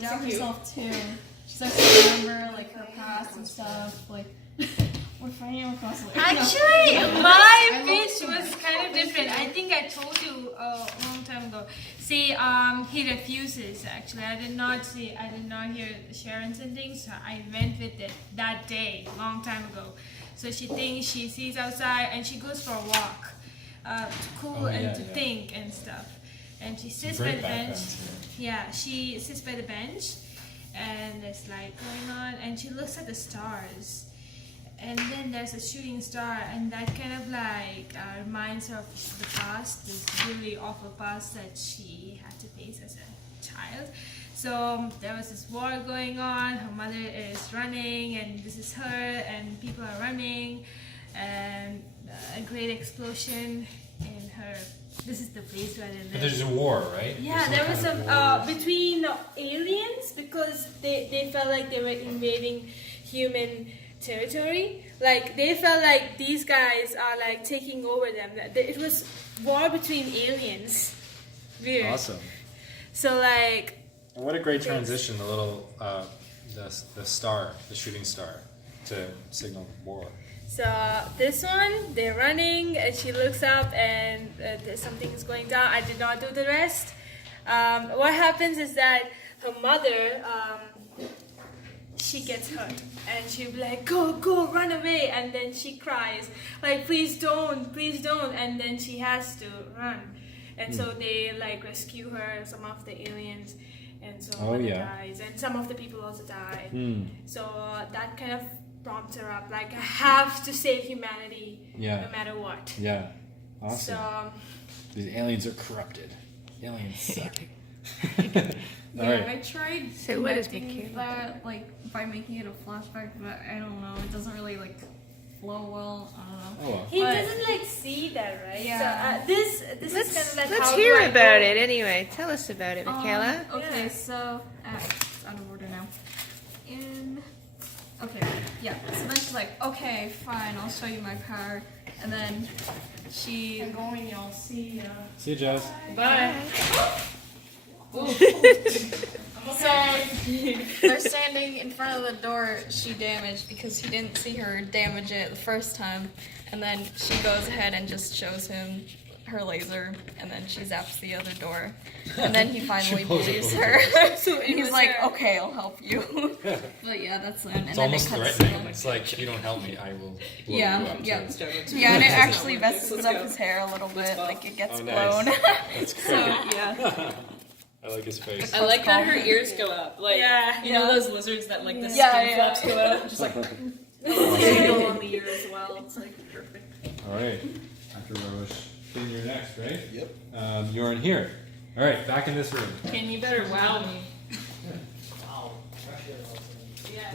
doubt herself too. She's like to remember like her past and stuff. Like we're fighting across the Actually, my pitch was kind of different. I think I told you a long time ago. See, he refuses. Actually, I did not hear Sharon's ending, so I went with it that day, long time ago. So she thinks she sees outside, and she goes for a walk, to cool and to think and stuff. And she sits by the bench. Yeah, she sits by the bench, and there's light going on, and she looks at the stars. And then there's a shooting star, and that kind of like reminds her of the past, this really awful past that she had to face as a child. So there was this war going on, her mother is running, and this is her, and people are running, and a great explosion in her. This is the place where they live. But there's a war, right? Yeah, there was some between aliens, because they felt like they were invading human territory. Like they felt like these guys are like taking over them. It was war between aliens. Weird. Awesome. So like. What a great transition! The little the star, the shooting star, to signal war. So this one, they're running, and she looks up, and something's going down. I did not do the rest. What happens is that her mother. She gets hurt, and she'll be like, go, run away, and then she cries, like, please don't, and then she has to run, and so they like rescue her, some of the aliens, and so mother dies, and some of the people also die. So that kind of prompts her up, like, I have to save humanity, no matter what. Yeah, awesome. So these aliens are corrupted. Aliens suck. Yeah, Right. I tried connecting that like by making it a flashback, but I don't know. It doesn't really like flow well. I don't know. Oh well. he doesn't like see that, right? Yeah. So this is kind of like Let's how hear do I about go? it anyway. Tell us about it, Mikayla. Okay, Yeah. so it's out of order now. Okay, yeah. So then she's like, okay, fine, I'll show you my power, and then she. I'm going, y'all. See ya. See you, Jazz. Bye. So they're standing in front of the door she damaged because he didn't see her damage it the first time, and then she goes ahead and just shows him her laser, and then she zaps the other door, and then he finally believes her. So he's like, okay, I'll help you. But yeah, that's the end. It's And almost then it cuts threatening. to- It's like, if you don't help me, I will blow you Yeah, up. yeah. too. Yeah, and it actually messes up his hair a little bit, like it gets Oh, blown. nice. That's great. So yeah. I like his face. I like that her ears go up. Like, you know those lizards that like the skin flaps go out? Just like Angle on the ear as well. It's like perfect. All right. After Rosh, then you're next, right? Yep. You're in here. All right, back in this room. Can you better wow me? Wow. Yeah.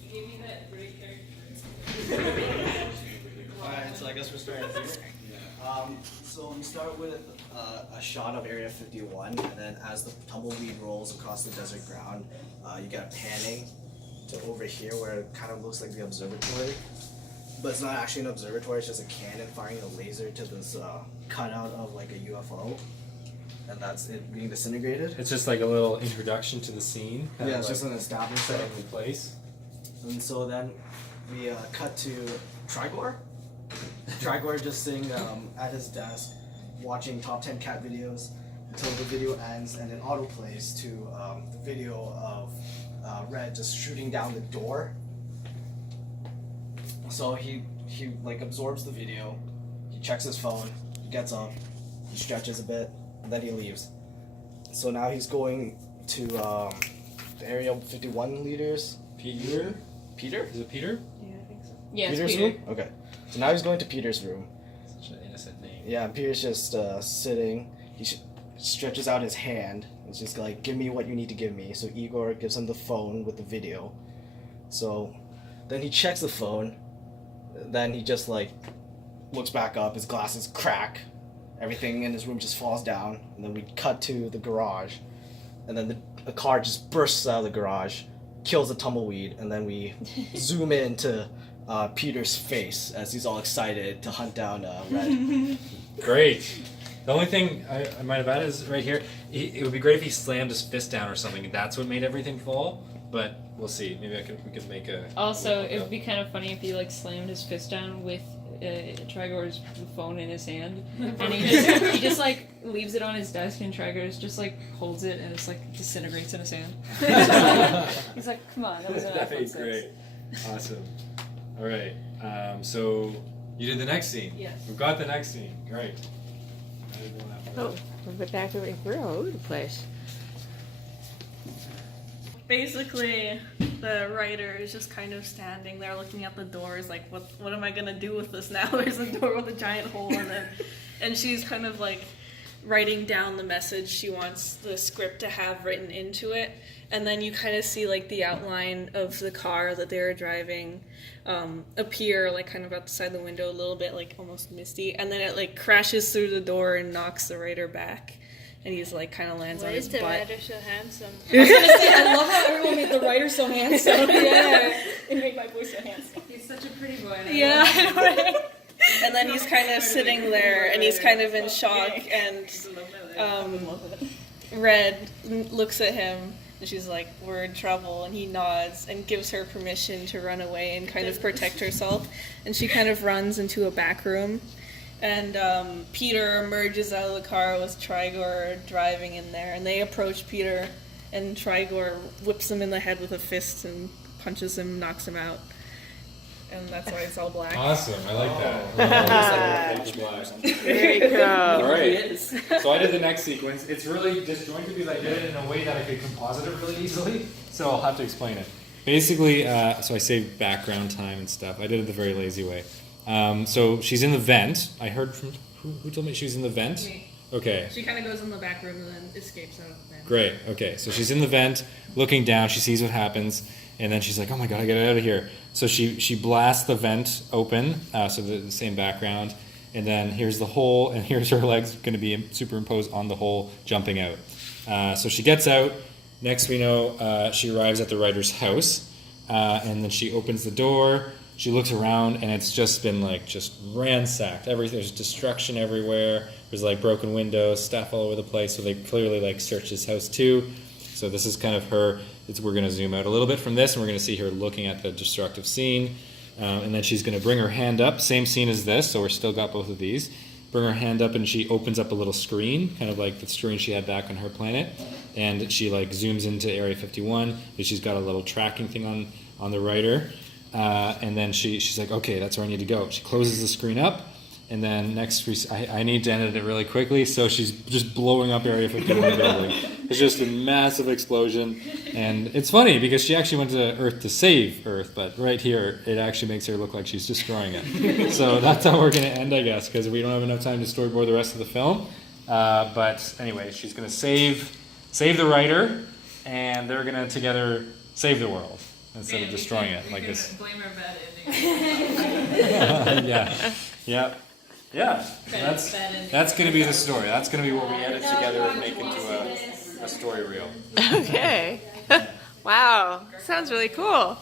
You gave me that great character. Alright, so I guess we're starting here. So we start with a shot of Area 51, and then as the tumbleweed rolls across the desert ground, you get a panning to over here where it kind of looks like the observatory. But it's not actually an observatory, it's just a cannon firing a laser to this cutout of like a UFO. And that's it being disintegrated. It's just like a little introduction to the scene. Yeah, it's just an establishment. setting the place. And so then we cut to Trigor. Trigor just sitting at his desk watching top 10 cat videos until the video ends, and it auto plays to the video of Red just shooting down the door. So he like absorbs the video, he checks his phone, he gets up, he stretches a bit, and then he leaves. So now he's going to the Area 51 leaders. Peter? Peter? Is it Peter? Yeah, it's Peter's Peter. room? Okay. So now he's going to Peter's room. Such an innocent name. Yeah, and Peter's just sitting. He stretches out his hand. It's just like, give me what you need to give me. So Igor gives him the phone with the video. So then he checks the phone. Then he just like looks back up. His glasses crack. Everything in his room just falls down. And then we cut to the garage. And then a car just bursts out of the garage, kills a tumbleweed, and then we zoom into Peter's face as he's all excited to hunt down Red. Great. The only thing I might have added is right here. It would be great if he slammed his fist down or something. And that's what made everything fall. But we'll see. Maybe we could make a. Also, it would be kind of funny if he like slammed his fist down with Trigor's phone in his hand, and he just like leaves it on his desk, and Trigor's just like holds it, and it's like disintegrates in his hand. He's like, "Come on, that was an That'd be iPhone 6." great. Awesome. All right. So you did the next scene. Yes. We've got the next scene. Great. Oh, we're back over. We're all over the place. Basically, the writer is just kind of standing there looking at the doors like, what am I gonna do with this now? There's a door with a giant hole in it. And she's kind of like writing down the message she wants the script to have written into it. And then you kind of see like the outline of the car that they were driving appear like kind of outside the window a little bit, like almost misty. And then it like crashes through the door and knocks the writer back. And he's like kind of lands on his butt. Why is the writer so handsome? I love how everyone made the writer so handsome. Yeah, it made my voice so handsome. He's such a pretty boy. Yeah, I know, right? And then he's kind of sitting there, and he's kind of in shock, and Red looks at him, and she's like, "We're in trouble," and he nods and gives her permission to run away and kind of protect herself, and she kind of runs into a back room. And Peter emerges out of the car with Trigor driving in there, and they approach Peter, and Trigor whips him in the head with a fist and punches him, knocks him out. And that's why it's all black. Awesome. I like that. Very cool. All right. So I did the next sequence. It's really disjointed because I did it in a way that I could composite it really easily. So I'll have to explain it. Basically, so I saved background time and stuff. I did it the very lazy way. So she's in the vent. I heard from who told me she was in the vent? Me. Okay. She kind of goes in the back room and then escapes out of the vent. Great. Okay. So she's in the vent, looking down. She sees what happens, and then she's like, "Oh my god, I gotta get out of here!" So she blasts the vent open. So the same background, and then here's the hole, and here's her legs going to be superimposed on the hole, jumping out. So she gets out. Next, we know she arrives at the writer's house, and then she opens the door. She looks around, and it's just been like just ransacked. There's destruction everywhere. There's like broken windows, stuff all over the place. So they clearly like searched his house too. So this is kind of her. We're going to zoom out a little bit from this, and we're going to see her looking at the destructive scene. And then she's going to bring her hand up. Same scene as this, so we're still got both of these. Bring her hand up, and she opens up a little screen, kind of like the screen she had back on her planet. And she like zooms into Area 51. And she's got a little tracking thing on the writer. And then she's like, okay, that's where I need to go. She closes the screen up, and then next I need to edit it really quickly, so she's just blowing up Area 51 building. It's just a massive explosion, and it's funny because she actually went to Earth to save Earth, but right here it actually makes her look like she's destroying it. So that's how we're going to end, I guess, because we don't have enough time to storyboard the rest of the film. But anyway, she's going to save the writer, and they're going to together save the world. Instead of destroying it like this. Blame her bad ending. Yeah. That's going to be the story. That's going to be what we edit together and make into a story reel. Okay. Wow. Sounds really cool.